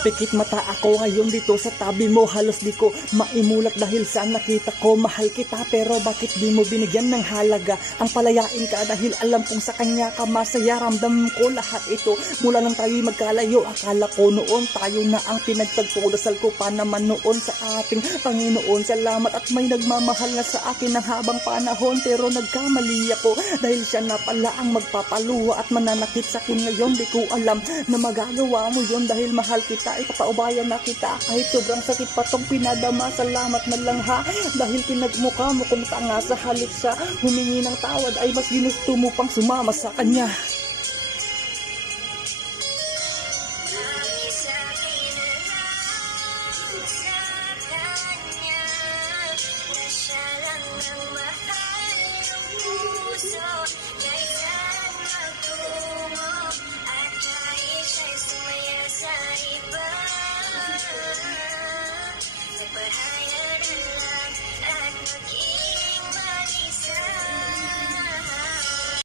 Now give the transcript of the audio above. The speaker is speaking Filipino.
Pikit mata ako ngayon dito sa tabi mo, halos di ko maimulat dahil sa nakita ko. Mahal kita pero bakit di mo binigyan ng halaga? Ang palayain ka dahil alam kong sa kanya ka masaya. Ramdam ko lahat ito mula nang tayo'y magkalayo. Akala ko noon tayo na ang pinagtagpo. Dasal ko pa naman noon sa ating Panginoon. Salamat at may nagmamahal na sa akin ng habang panahon. Pero nagkamali ako dahil siya na pala ang magpapaluwa at mananakit sa akin ngayon. Di ko alam na magagawa mo yon dahil mahal kita. Ipapaubayan na kita kahit sobrang sakit pa tong pinadama. Salamat na lang ha dahil pinagmukha mo kung tanga sa halip sa humingi ng tawad ay mas ginusto mo pang sumama sa kanya.